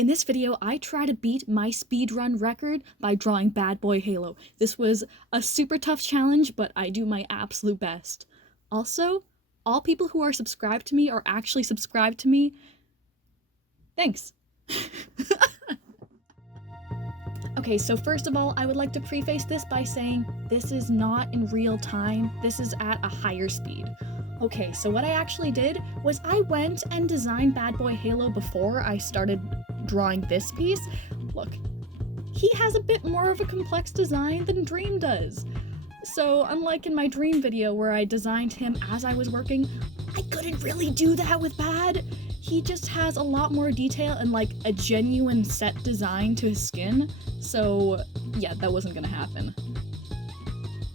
In this video, I try to beat my speedrun record by drawing BadBoyHalo. This was a super tough challenge, but I do my absolute best. Also, all people who are subscribed to me are actually subscribed to me. Thanks. Okay, so first of all, I would like to preface this by saying this is not in real time. This is at a higher speed. Okay, so what I actually did was I went and designed BadBoyHalo before I started drawing this piece. Look, he has a bit more of a complex design than Dream does. So unlike in my Dream video where I designed him as I was working, I couldn't really do that with Bad. He just has a lot more detail and like a genuine set design to his skin. So yeah, that wasn't gonna happen.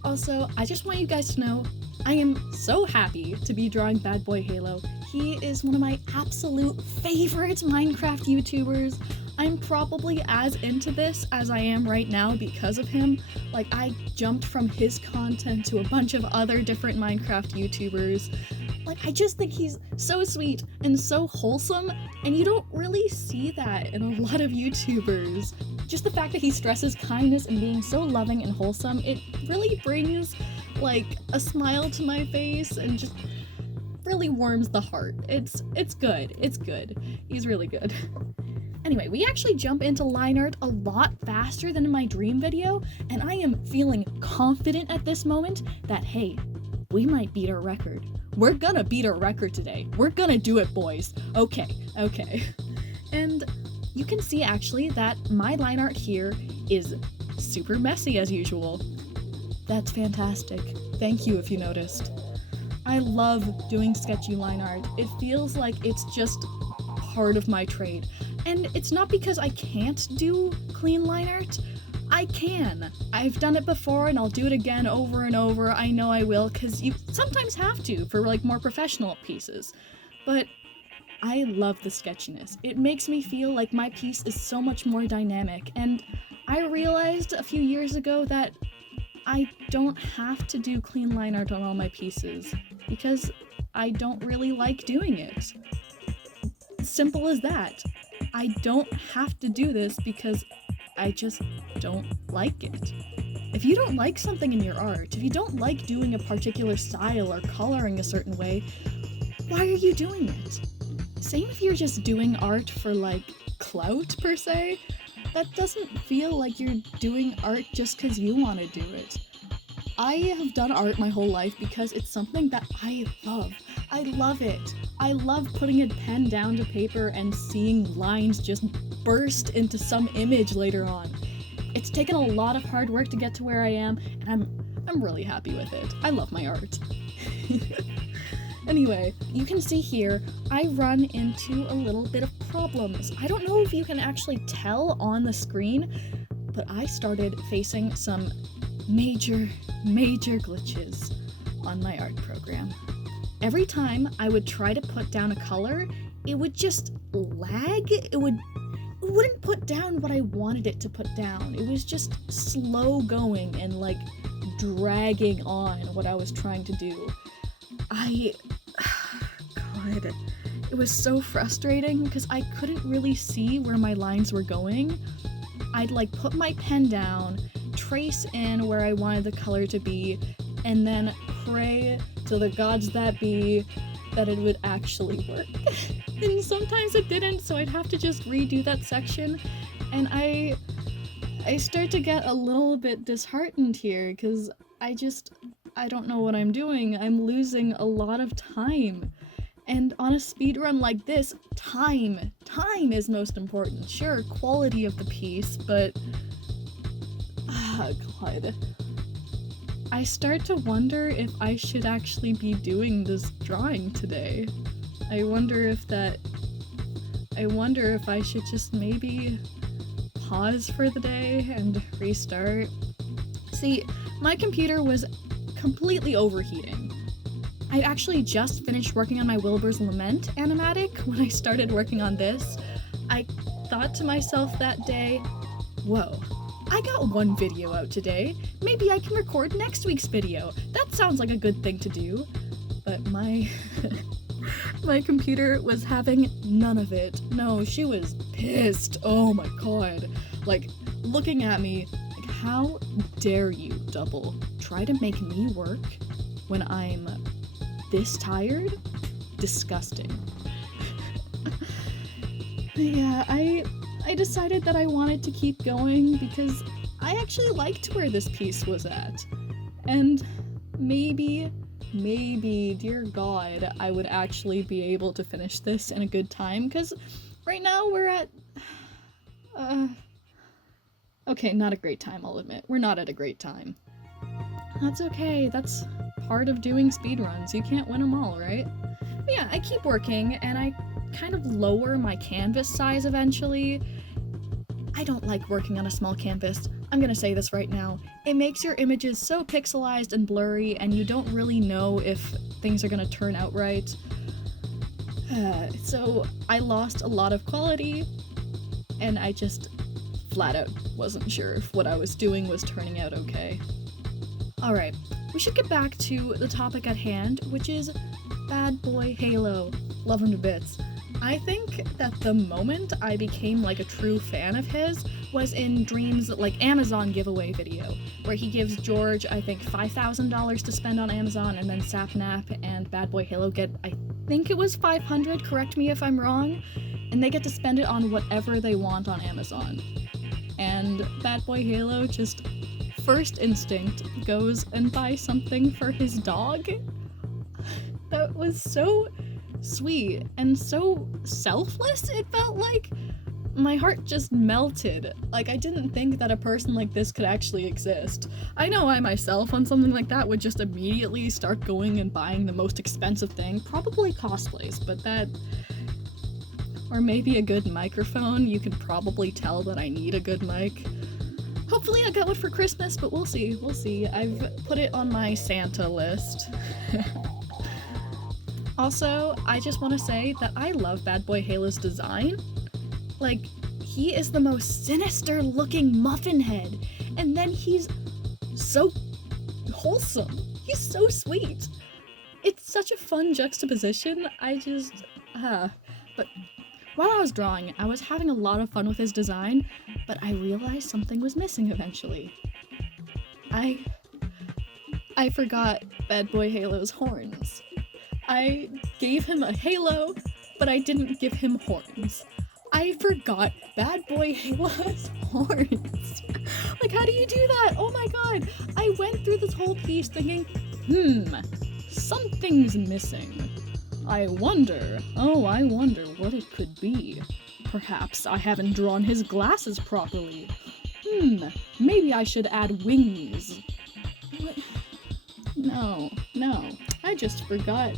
Also, I just want you guys to know, I am so happy to be drawing BadBoyHalo. He is one of my absolute favorite Minecraft YouTubers. I'm probably as into this as I am right now because of him. Like, I jumped from his content to a bunch of other different Minecraft YouTubers. Like, I just think he's so sweet and so wholesome, and you don't really see that in a lot of YouTubers. Just the fact that he stresses kindness and being so loving and wholesome, it really brings, like, a smile to my face and just really warms the heart. It's good. It's good. He's really good. Anyway, we actually jump into Lineart a lot faster than in my Dream video, and I am feeling confident at this moment that, hey, we might beat our record. We're gonna beat our record today. We're gonna do it, boys. Okay. And you can see actually that my line art here is super messy as usual. That's fantastic. Thank you if you noticed. I love doing sketchy line art. It feels like it's just part of my trade. And it's not because I can't do clean line art. I can. I've done it before and I'll do it again over and over. I know I will, because you sometimes have to for like more professional pieces. But I love the sketchiness. It makes me feel like my piece is so much more dynamic. And I realized a few years ago that I don't have to do clean line art on all my pieces because I don't really like doing it. Simple as that. I don't have to do this because I just don't like it. If you don't like something in your art, if you don't like doing a particular style or coloring a certain way, why are you doing it? Same if you're just doing art for like clout per se, that doesn't feel like you're doing art just because you want to do it. I have done art my whole life because it's something that I love. I love it. I love putting a pen down to paper and seeing lines just burst into some image later on. It's taken a lot of hard work to get to where I am, and I'm really happy with it. I love my art. Anyway, you can see here, I run into a little bit of problems. I don't know if you can actually tell on the screen, but I started facing some major glitches on my art program. Every time I would try to put down a color, it would just lag. It wouldn't put down what I wanted it to put down. It was just slow going and like dragging on what I was trying to do. God, it was so frustrating because I couldn't really see where my lines were going. I'd like put my pen down, trace in where I wanted the color to be, and then pray to the gods that be that it would actually work. And sometimes it didn't, so I'd have to just redo that section, and I start to get a little bit disheartened here because I don't know what I'm doing. I'm losing a lot of time. And on a speedrun like this, time is most important. Sure, quality of the piece, but God. I start to wonder if I should actually be doing this drawing today. I wonder if I should just maybe pause for the day and restart. See, my computer was completely overheating. I'd actually just finished working on my Wilbur's Lament animatic when I started working on this. I thought to myself that day, whoa, I got one video out today. Maybe I can record next week's video. That sounds like a good thing to do. But my computer was having none of it. No, she was pissed. Oh my god. Like, looking at me, like, how dare you, Double, try to make me work when I'm this tired? Disgusting. Yeah, I decided that I wanted to keep going because I actually liked where this piece was at. And maybe, dear God, I would actually be able to finish this in a good time, because right now we're at... okay, not a great time, I'll admit. We're not at a great time. That's okay, that's part of doing speedruns. You can't win them all, right? But yeah, I keep working, and I kind of lower my canvas size eventually. I don't like working on a small canvas. I'm gonna say this right now. It makes your images so pixelized and blurry, and you don't really know if things are gonna turn out right. So I lost a lot of quality, and I just flat out wasn't sure if what I was doing was turning out okay. Alright, we should get back to the topic at hand, which is BadBoyHalo. Love him to bits. I think that the moment I became like a true fan of his was in Dream's like Amazon giveaway video, where he gives George, I think, $5,000 to spend on Amazon, and then Sapnap and BadBoyHalo get, I think it was 500, correct me if I'm wrong, and they get to spend it on whatever they want on Amazon. And BadBoyHalo just, first instinct, goes and buys something for his dog. That was so sweet and so selfless, it felt like. My heart just melted. Like, I didn't think that a person like this could actually exist. I know I myself on something like that would just immediately start going and buying the most expensive thing, probably cosplays, but that... Or maybe a good microphone. You could probably tell that I need a good mic. Hopefully I'll get one for Christmas, but we'll see, we'll see. I've put it on my Santa list. Also, I just want to say that I love BadBoyHalo's design. Like, he is the most sinister looking muffin head, and then he's so wholesome. He's so sweet. It's such a fun juxtaposition. But while I was drawing, I was having a lot of fun with his design, but I realized something was missing eventually. I forgot BadBoyHalo's horns. I gave him a halo, but I didn't give him horns. I forgot BadBoyHalo's horns. Like, how do you do that? Oh my god. I went through this whole piece thinking, something's missing. I wonder what it could be. Perhaps I haven't drawn his glasses properly. Maybe I should add wings. What? No, I just forgot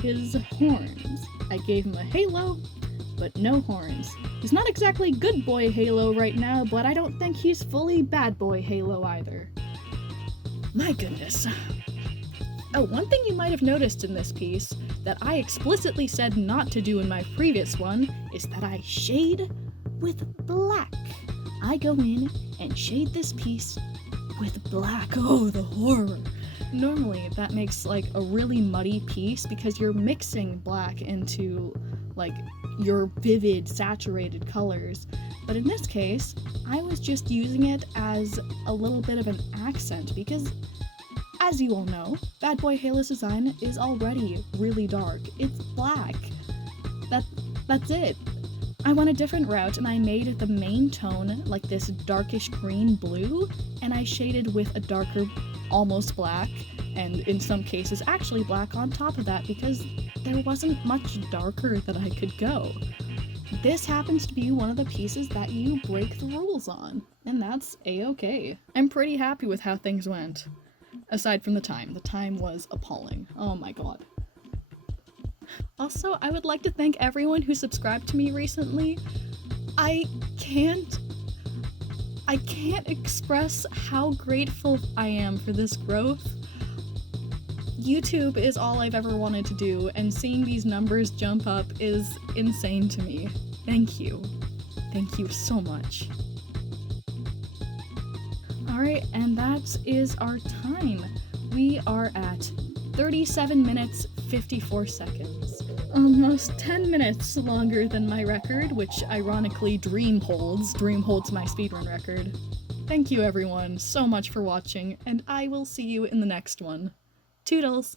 his horns. I gave him a halo, but no horns. He's not exactly good boy Halo right now, but I don't think he's fully bad boy Halo either. My goodness. Oh, one thing you might have noticed in this piece that I explicitly said not to do in my previous one is that I shade with black. I go in and shade this piece with black. Oh, the horror. Normally that makes like a really muddy piece because you're mixing black into like your vivid saturated colors, but in this case I was just using it as a little bit of an accent because, as you all know, BadBoyHalo's design is already really dark. It's black. That's it. I went a different route and I made the main tone like this darkish green blue, and I shaded with a darker almost black, and in some cases actually black on top of that because there wasn't much darker that I could go. This happens to be one of the pieces that you break the rules on, and that's a-okay. I'm pretty happy with how things went. Aside from the time. The time was appalling. Oh my god. Also, I would like to thank everyone who subscribed to me recently. I can't express how grateful I am for this growth. YouTube is all I've ever wanted to do, and seeing these numbers jump up is insane to me. Thank you. Thank you so much. Alright, and that is our time. We are at 37 minutes, 54 seconds. almost 10 minutes longer than my record, which ironically Dream holds. Dream holds my speedrun record. Thank you everyone so much for watching, and I will see you in the next one. Toodles!